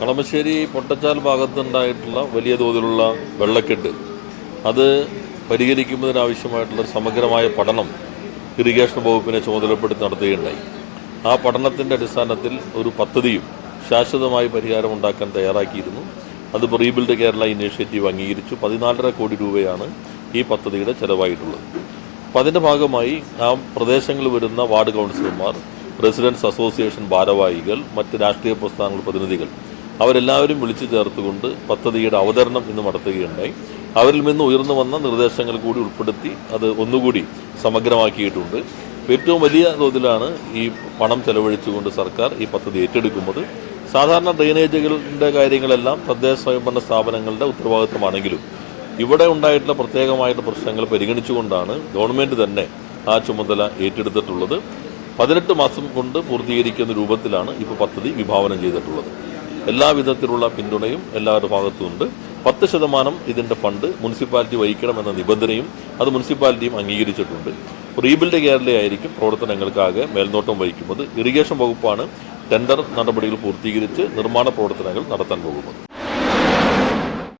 കളമശ്ശേരി പൊട്ടച്ചാൽ ഭാഗത്തുണ്ടായിട്ടുള്ള വലിയ തോതിലുള്ള വെള്ളക്കെട്ട് അത് പരിഹരിക്കുന്നതിനാവശ്യമായിട്ടുള്ള സമഗ്രമായ പഠനം ഇറിഗേഷൻ വകുപ്പിനെ ചുമതലപ്പെടുത്തി നടത്തുകയുണ്ടായി. ആ പഠനത്തിൻ്റെ അടിസ്ഥാനത്തിൽ ഒരു പദ്ധതിയും ശാശ്വതമായി പരിഹാരം ഉണ്ടാക്കാൻ തയ്യാറാക്കിയിരുന്നു. അത് റീബിൽഡ് കേരള ഇനീഷ്യേറ്റീവ് അംഗീകരിച്ചു. 14.5 കോടി രൂപയാണ് ഈ പദ്ധതിയുടെ ചെലവായിട്ടുള്ളത്. അപ്പോൾ അതിൻ്റെ ഭാഗമായി ആ പ്രദേശങ്ങളിൽ വരുന്ന വാർഡ് കൗൺസിലർമാർ, റെസിഡൻസ് അസോസിയേഷൻ ഭാരവാഹികൾ, മറ്റ് രാഷ്ട്രീയ പ്രസ്ഥാനങ്ങൾ പ്രതിനിധികൾ അവരെല്ലാവരും വിളിച്ചു ചേർത്തുകൊണ്ട് പദ്ധതിയുടെ അവതരണം ഇന്ന് നടത്തുകയുണ്ടായി. അവരിൽ നിന്ന് ഉയർന്നു വന്ന നിർദ്ദേശങ്ങൾ കൂടി ഉൾപ്പെടുത്തി അത് ഒന്നുകൂടി സമഗ്രമാക്കിയിട്ടുണ്ട്. ഏറ്റവും വലിയ തോതിലാണ് ഈ പണം ചെലവഴിച്ചുകൊണ്ട് സർക്കാർ ഈ പദ്ധതി ഏറ്റെടുക്കുന്നത്. സാധാരണ ഡ്രെയിനേജുകളുടെ കാര്യങ്ങളെല്ലാം തദ്ദേശ സ്വയംഭരണ സ്ഥാപനങ്ങളുടെ ഉത്തരവാദിത്തമാണെങ്കിലും ഇവിടെ ഉണ്ടായിട്ടുള്ള പ്രത്യേകമായിട്ടുള്ള പ്രശ്നങ്ങൾ പരിഗണിച്ചുകൊണ്ടാണ് ഗവൺമെൻറ് തന്നെ ആ ചുമതല ഏറ്റെടുത്തിട്ടുള്ളത്. 18 മാസം കൊണ്ട് പൂർത്തീകരിക്കുന്ന രൂപത്തിലാണ് ഇപ്പോൾ പദ്ധതി വിഭാവനം ചെയ്തിട്ടുള്ളത്. എല്ലാവിധത്തിലുള്ള പിന്തുണയും എല്ലാവരുടെ ഭാഗത്തുമുണ്ട്. 10% ഇതിൻ്റെ ഫണ്ട് മുനിസിപ്പാലിറ്റി വഹിക്കണമെന്ന നിബന്ധനയും അത് മുനിസിപ്പാലിറ്റിയും അംഗീകരിച്ചിട്ടുണ്ട്. റീബിൽഡ് കേരളയായിരിക്കും പ്രവർത്തനങ്ങൾക്കാകെ മേൽനോട്ടം വഹിക്കുന്നത്. ഇറിഗേഷൻ വകുപ്പാണ് ടെൻഡർ നടപടികൾ പൂർത്തീകരിച്ച് നിർമ്മാണ പ്രവർത്തനങ്ങൾ നടത്താൻ പോകുന്നത്.